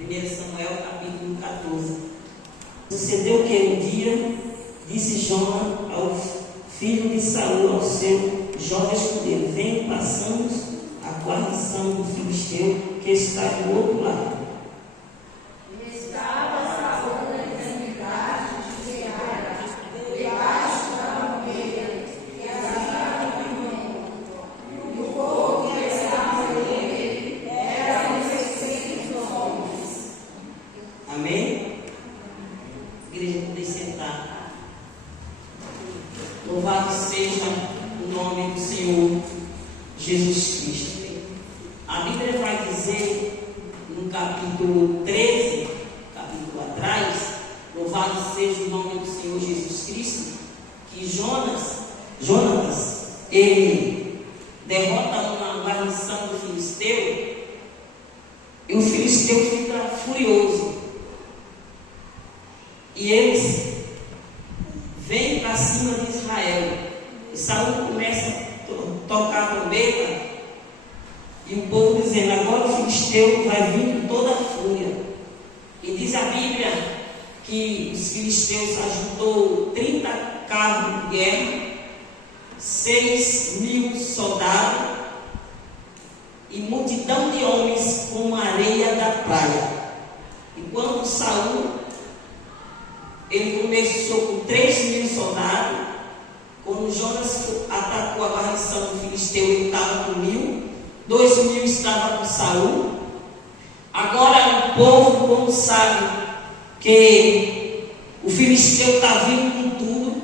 1 Samuel capítulo 14. Sucedeu que um dia disse Jonas ao filho de Saul, ao seu jovem escudeiro: vem, passamos a guarnição do filisteu que está do outro lado. Estava Saul na extremidade de Seara, debaixo da palmeira, e havia caminho. E o povo que estava nele era 600 homens. Amém? Igreja, podem sentar. Louvado seja o nome do Senhor Jesus Cristo. A Bíblia vai dizer no capítulo 13, capítulo atrás, louvado seja o nome do Senhor Jesus Cristo, que Jonatas, ele derrota uma guarnição do filisteu, e o filisteu fica furioso. E eles vêm para cima de Israel. E Saul começa a tocar a trombeta, e o povo dizendo: agora o filisteu vai vir com toda a fúria. E diz a Bíblia que os filisteus ajuntou 30 carros de guerra, 6.000 soldados e multidão de homens como a areia da praia. E quando Saul, ele começou com 3.000 soldados, quando Jonas atacou a guarnição do filisteu, ele estava com 1.000, 2.000 estavam com Saul. Agora o povo, como sabe que o filisteu está vindo com tudo,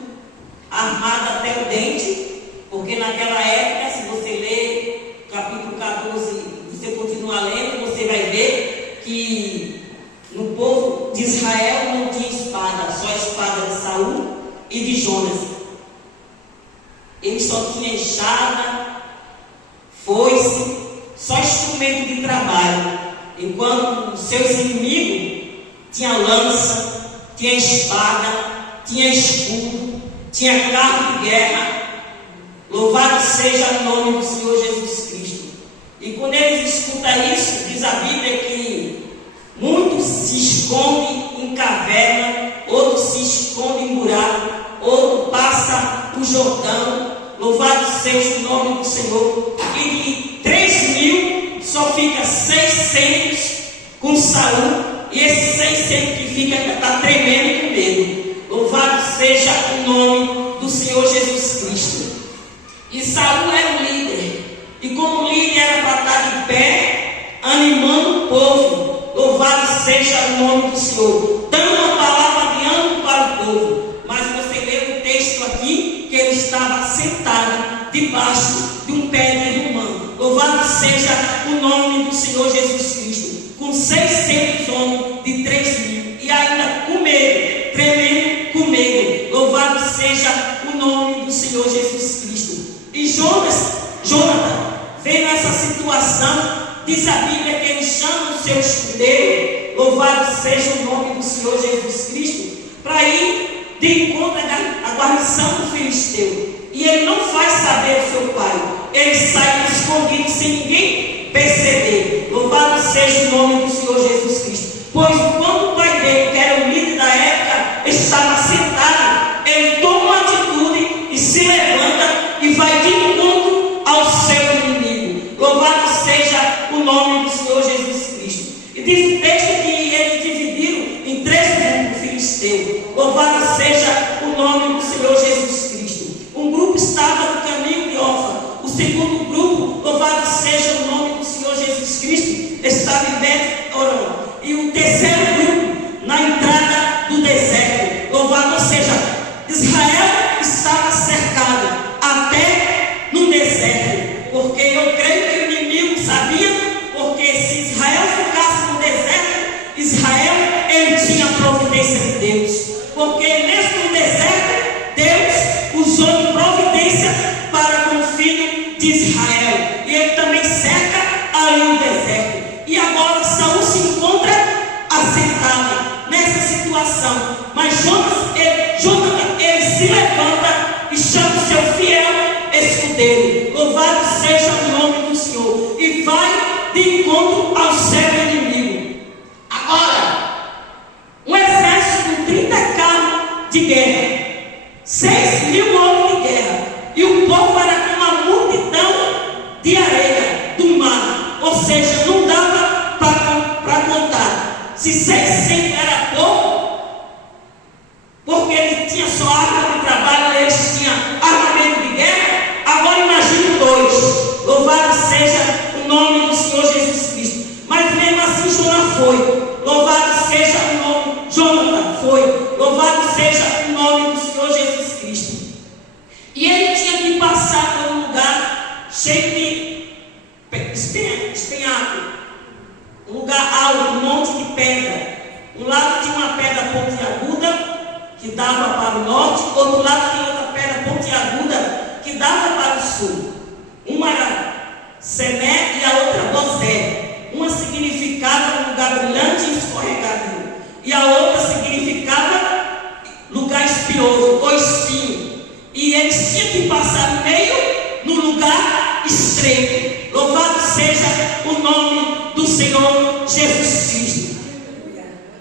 armado até o dente, porque naquela época, se você ler capítulo 14, você continuar lendo, você vai ver que no povo de Israel não tinha espada, só a espada de Saul e de Jonas. Ele só tinha enxada, foice, só instrumento de trabalho, enquanto os seus inimigos tinham lança, tinha espada, tinha escudo, tinha carro de guerra. Louvado seja o nome do Senhor Jesus Cristo. E quando eles escutam isso, diz a Bíblia que muitos se escondem em caverna, outros se escondem em buraco, outro passa o Jordão. Louvado seja o nome do Senhor. E de 3.000 só fica 600 com Saul, e esses 600 que fica está tremendo com medo. Louvado seja o nome do Senhor Jesus Cristo. E Saul era o líder, e como líder era para estar de pé, animando o povo. Louvado seja o nome do Senhor, dando uma palavra de ânimo para o povo. Mas você lê o texto aqui, que ele estava sentado debaixo de um pé de romã. Louvado seja o nome do Senhor Jesus Cristo, com 600 homens de 3.000, e ainda com medo, tremendo com medo. Louvado seja o nome do Senhor Jesus Cristo. E Jonathan veio nessa situação. Diz a Bíblia que ele chama o seu escudeiro, louvado seja o nome do Senhor Jesus Cristo, para ir de encontro à guarnição do filisteu. E ele não faz saber o seu pai, ele sai escondido sem ninguém perceber. Louvado seja o nome do Senhor Jesus Cristo. Pois quando o pai dele, que era o líder da época, estava sentado, ele toma uma atitude e se levanta e vai de encontro ao seu inimigo. Louvado seja o nome do Senhor Jesus Cristo. E diz o texto que eles dividiram em 3 grupos filisteus. Louvado seja o nome do Senhor Jesus Cristo. Um grupo estava no caminho de Ofra. O segundo grupo, louvado seja o nome do Senhor Jesus Cristo, estava em Bet-Horon. E o terceiro grupo, na entrada do deserto. Louvado seja, Israel estava cercado até no deserto, porque eu creio que o inimigo sabia, porque se Israel ficasse no deserto, Israel, ele tinha a providência de Deus, porque mesmo no deserto, Deus usou de providência para com o filho de Israel, e ele também cerca ali no deserto. E agora Saul se encontra assentado nessa situação, mas Jonathan, ele se levanta e chama o seu fiel escudeiro. Louvado seja o nome do Senhor, e vai de encontro ao seu inimigo. Agora de guerra. 6.000 homens de guerra. E o povo era como uma multidão de areia do mar. Ou seja, não dava para contar. Se 600 era pouco, porque ele tinha só arma de trabalho, eles tinham armamento de guerra. Agora imagine 2. Louvado seja o nome do Senhor Jesus Cristo. Mas mesmo assim Jonas foi. Louvado seja o nome, Jonathan foi. Louvado seja o nome do Senhor Jesus Cristo. E ele tinha que passar por um lugar cheio de espinhaco, um lugar alto, um monte de pedra. Um lado tinha uma pedra pontiaguda que dava para o norte, outro lado tinha outra pedra pontiaguda que dava para o sul. Uma era Sené e a outra Bozé. Uma significava lugar brilhante e escorregadio, e a outra significava lugar espinhoso ou espinho. E eles tinham que passar no meio, no lugar estreito. Louvado seja o nome do Senhor Jesus Cristo.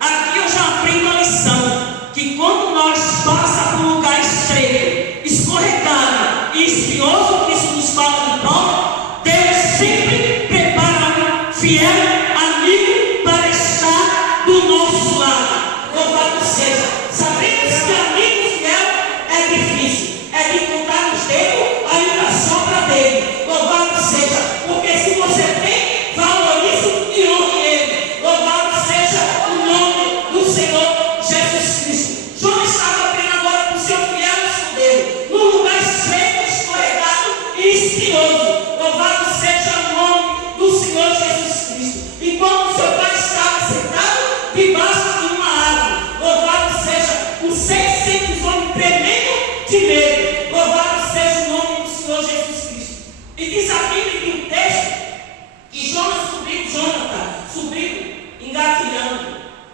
Aqui eu já aprendo a lição, que quando nós passamos por um lugar estreito, escorregado e espinhoso, que isso nos fala de prova, Deus sempre prepara um fiel amigo para estar do nosso lado. Louvado seja. Sabemos que amigo fiel é difícil, é de contar nos dedos a ligação dele. Louvado seja, porque se você tem, valorize e honre ele. Louvado seja o nome do Senhor Jesus Cristo. João estava apenas agora com seu fiel escudeiro, num lugar estreito, escorregado e espinhoso. Louvado seja o nome do Senhor Jesus Cristo. Enquanto seu pai estava sentado debaixo de uma árvore, louvado seja os 600 homens tremendo de medo. Louvado seja o nome do Senhor Jesus Cristo. E diz a Bíblia que um texto que Jonathan subiu engatilhando.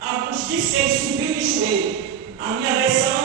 Alguns dizem que ele subiu de joelho. A minha versão,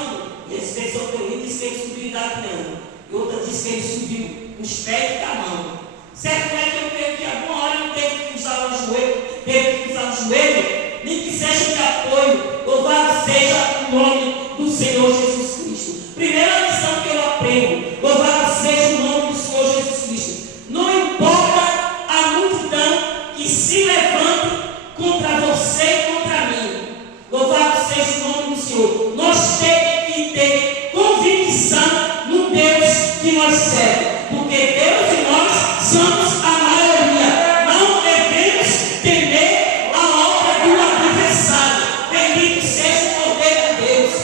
esse versão que eu li, diz que ele subiu engatilhando. E outra diz que ele subiu com os pés e com a mão. Certo é que eu creio que alguma hora ele teve que usar o joelho, nem que seja de apoio. Louvado seja o nome do Senhor Jesus Cristo. Primeira lição que eu aprendo: louvado seja o nome do Senhor Jesus Cristo. Não importa a multidão que se levante contra você e contra mim. Louvado seja o nome do Senhor. Nós temos que ter convicção no Deus que nós servemos, porque Deus e nós somos a maioria. Não devemos temer a obra do adversário. Bendito seja o poder de Deus.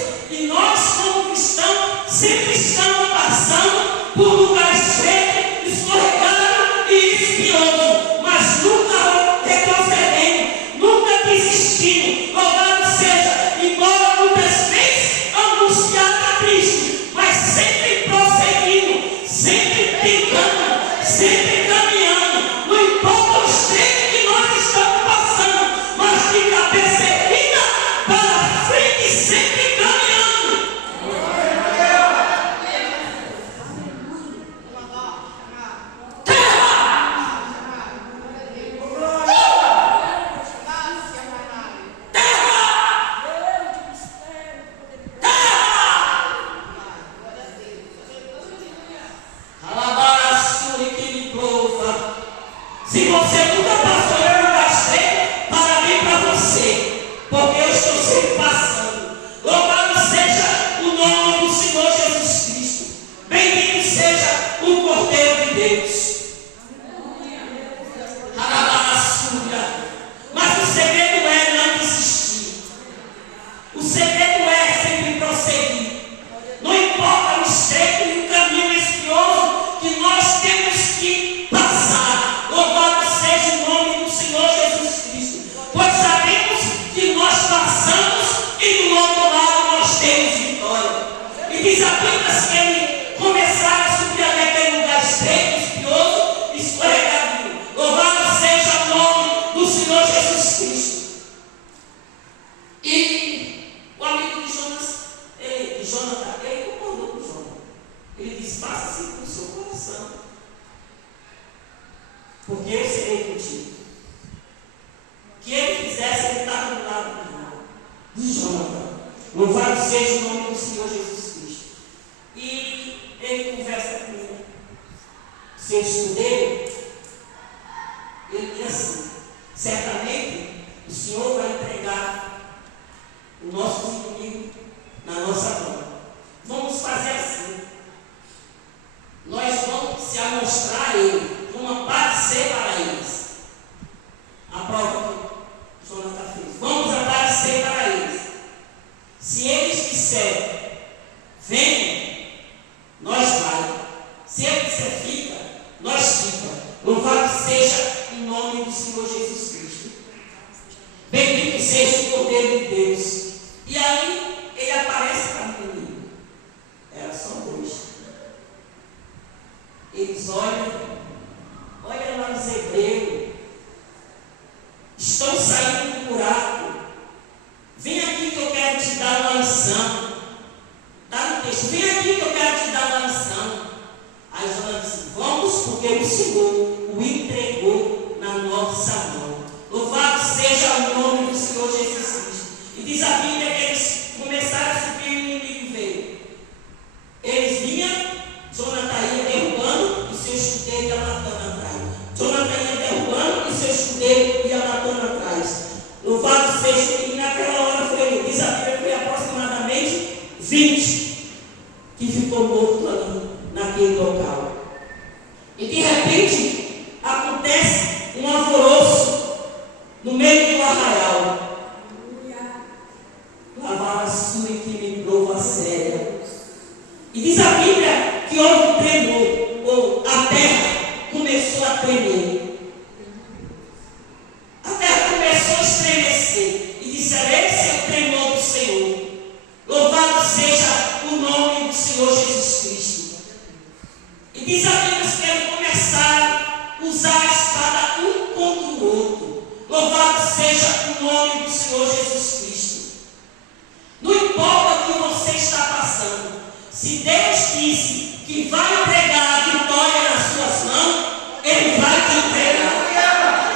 Louvado seja o nome do Senhor Jesus Cristo. E ele conversa com seu escudeiro. Ele diz assim: certamente o Senhor vai entregar os nossos inimigos na nossa mão. Vamos fazer assim. Nós vamos se amostrar a ele, uma aparecer para eles. A prova que Jonathan fez. Vamos aparecer para eles. Se eles disserem, vem, nós vai. Se ele disser, fica, nós fica. Louvado seja o nome do Senhor Jesus Cristo. Bendito seja o poder de Deus. E aí, ele aparece para o menino. Era só dois. Eles olham lá os hebreus. Estão saindo do buraco. Vem aqui que eu quero te dar uma lição. Está no texto. Vem aqui que eu quero te dar uma lição. Aí Jonas disse: vamos, porque o Senhor o entregou na nossa mão. Louvado seja o nome do Senhor Jesus Cristo. E diz a Bíblia que eles começaram a subir e o inimigo veio. Eles vinham, Jonathan ia derrubando e seu escudeiro ia matando atrás. Jonathan ia derrubando e seu escudeiro ia matando atrás. Louvado seja, e naquela hora foi, diz a Bíblia, foi aproximadamente 20 que ficou morto ali naquele local. E de repente acontece um alvoroço no meio do arraial. Lavar a sua e que me prova séria. E diz a Bíblia que houve um tremor, ou a terra começou a tremer. A terra começou a estremecer. E disseram: esse é o tremor do Senhor. Louvado seja o nome do Senhor Jesus Cristo. E diz a Bíblia que eles começaram a usar a espada um contra o outro. Louvado seja o nome do Senhor Jesus Cristo. Não importa o que você está passando. Se Deus disse que vai entregar a vitória nas suas mãos, Ele vai te entregar.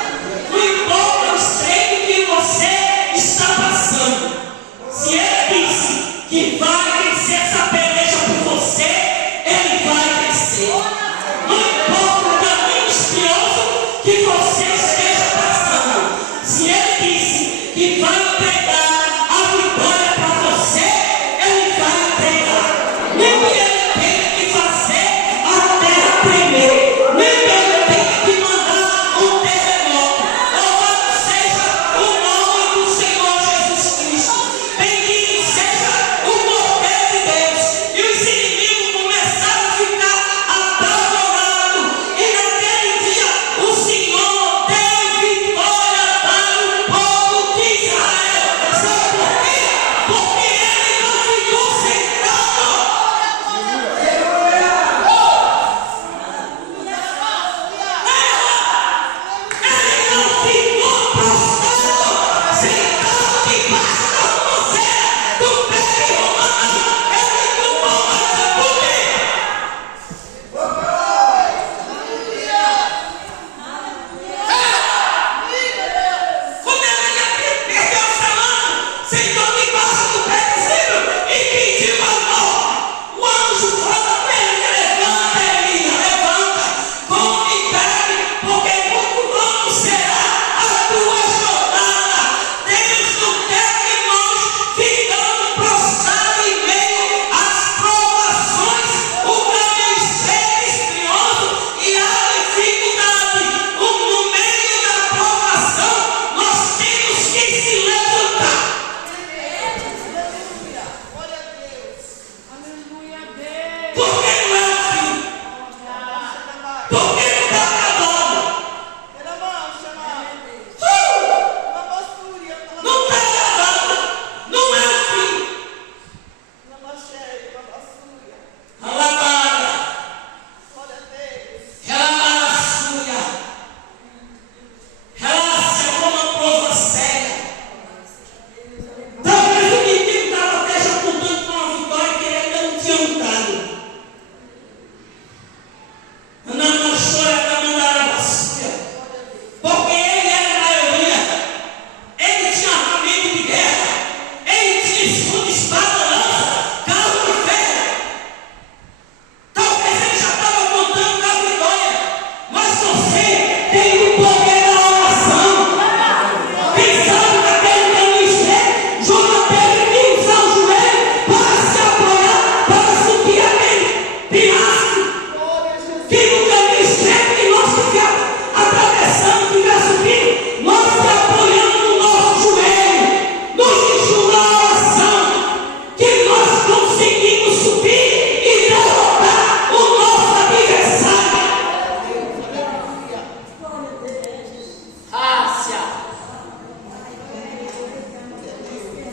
Não importa o estreito que você está passando. Se Ele disse que vai vencer essa peleja por você, Ele vai vencer. Não importa o caminho espinhoso que você esteja passando. Se Ele disse que vai entregar a vitória para você, Ele vai entregar. Nem que Ele tenha que fazer a terra tremer, nem que Ele tenha que mandar um terremoto. Louvado seja o nome do Senhor Jesus Cristo. Bendito seja o poder de Deus. E os inimigos começaram a ficar apavorados. E naquele dia o Senhor deu vitória para o povo de Israel.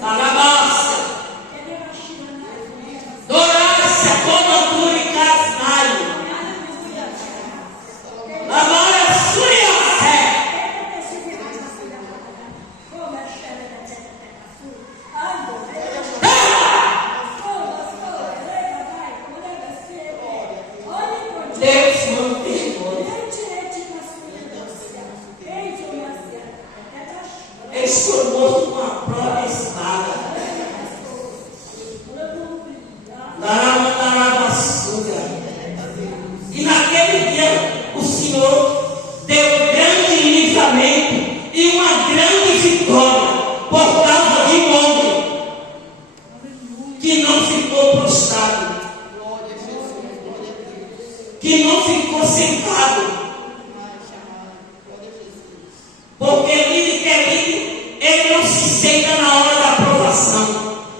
Alabácia. Dorácia, como e casnaio. Lamara, suia, Deus mantém. Eles foram mortos com a própria espada. E naquele dia o Senhor deu um grande livramento e uma grande vitória por causa de um homem que não ficou prostrado, que não ficou sentado. Porque líder que é líder, ele não se senta na hora da aprovação.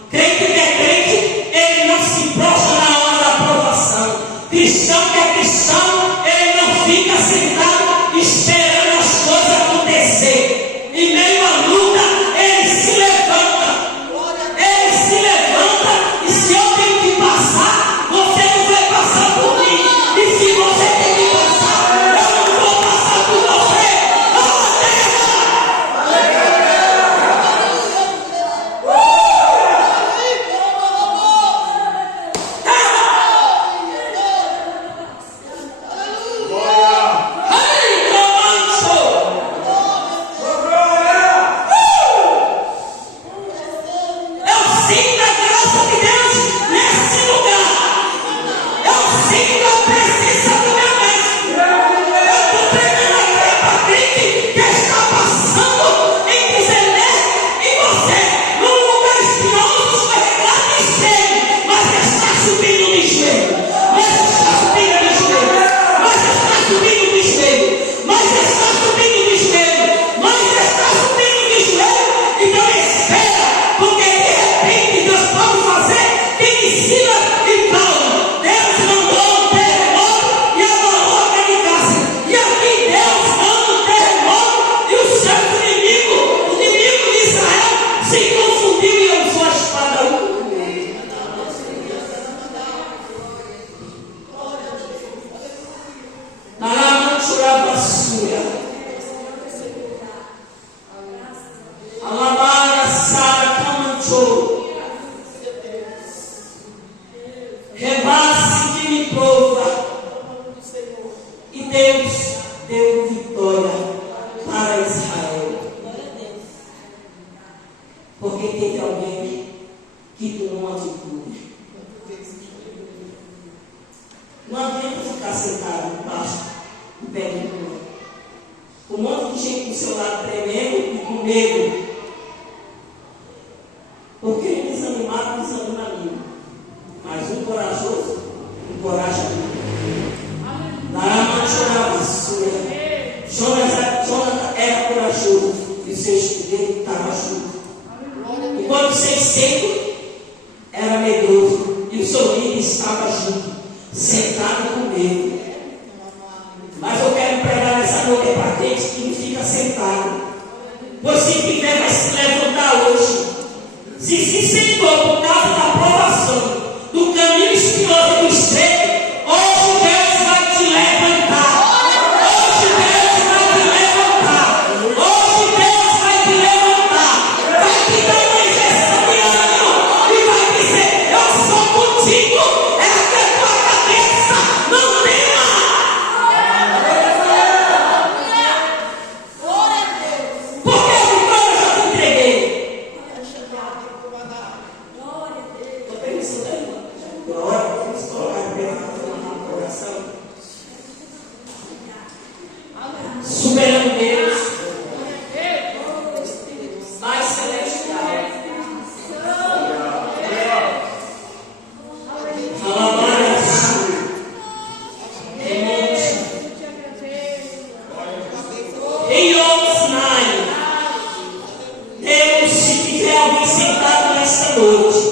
Crente que é crente, ele não se prostra na hora da aprovação. Cristão que é cristão, ele não fica sentado esperando as coisas acontecer. Em meio à luta, ele se levanta. Ele se levanta e se eu tenho que passar, você não vai passar por mim. E se você tem que passar, eu não vou passar por você. Rebasse que me prova. E Deus deu vitória para Israel. Porque teve alguém que tomou uma atitude. Não adianta ficar sentado embaixo do pé do mundo. Um monte de gente do seu lado tremendo e com medo. Porque ele desanimado, desanima a mim. Mas um corajoso, encoraja a mim. Naamã chorava, Jonathan era corajoso e o seu escudeiro estava junto. Enquanto o 600 era medroso e o seu líder estava junto, sentado com medo. Mas eu quero pregar nessa noite para gente que não fica sentado. Pois se tiver, vai se levantar hoje. Se sentou por causa da aprovação do caminho espinhoso do estreito, hoje Deus vai te levantar. Hoje Deus vai te levantar. Hoje Deus vai te levantar. Vai te dar uma injeção de ânimo e vai dizer: eu sou contigo. Ergue a tua cabeça, não tema. Porque a vitória eu já te entreguei. Estou pensando aí. Glória, vamos colocar no coração. Superando Deus, mais celestial. Alabaia, em outros sinais, Deus, se tiver alguém sentado nesta noite,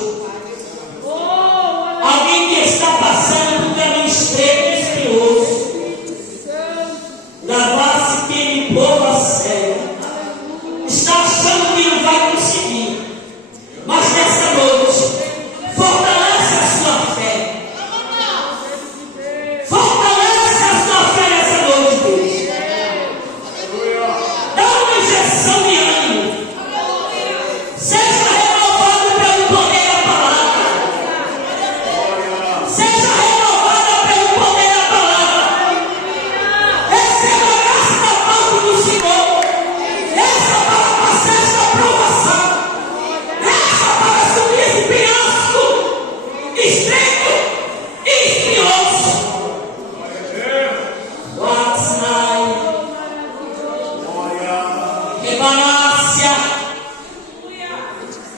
alguém que está passando por um caminho estreito e espinhoso, lavasse quem me prova a sério, está achando que não vai conseguir,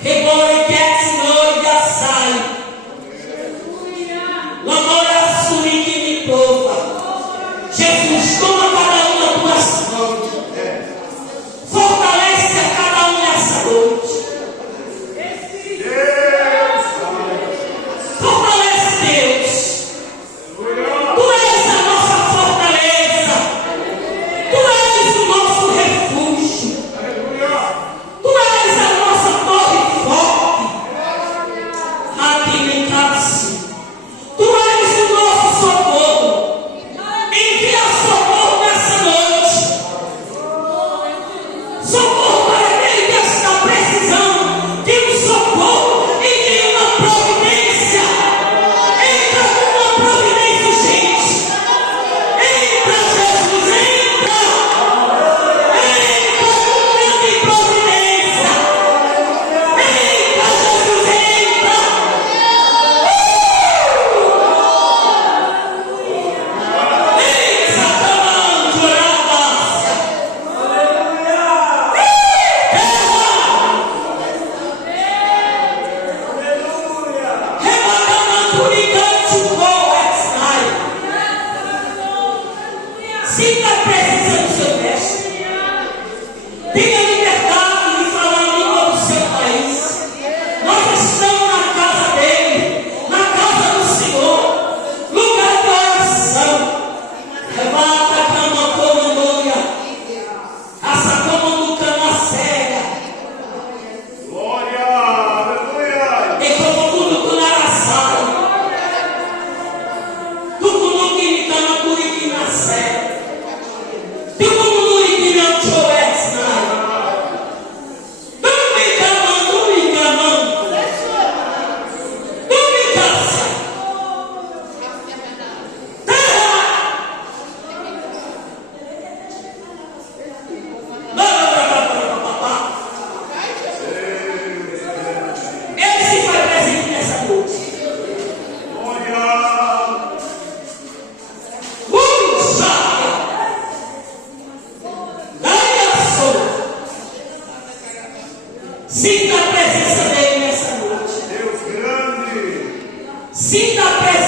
Rebore que Senhor já sai. Lamora suri que me prova. Jesus, toma cada um nas tuas mãos. Fortalece a cada um nessa noite. Fortalece, Deus. Tu és a nossa fortaleza. Tu és o nosso refúgio. Tu és a nossa torre forte. Aqui em casa. Tu és o nosso socorro. Envia socorro nessa noite. Socorro para aquele que está precisando de um socorro e de uma providência. Entra com uma providência urgente. Entra, Jesus, entra. Entra com grande providência. Entra, Jesus, entra. Exatamente, orada. Sinta a presença do seu mestre. Tenha liberdade de falar a língua do seu país. Nós estamos na casa dele, na casa do Senhor, lugar de oração. Levanta a cama comandoia, a sacoma do cana cega, e como tudo com naraçado. Tu como que me cana por aqui na cega. Tu como no que não choves nada. Tu me cama, tu me cama. Tu me casa. Ele se faz presente nessa noite. Sinta a presença dele nessa noite. Deus grande. Sinta a presença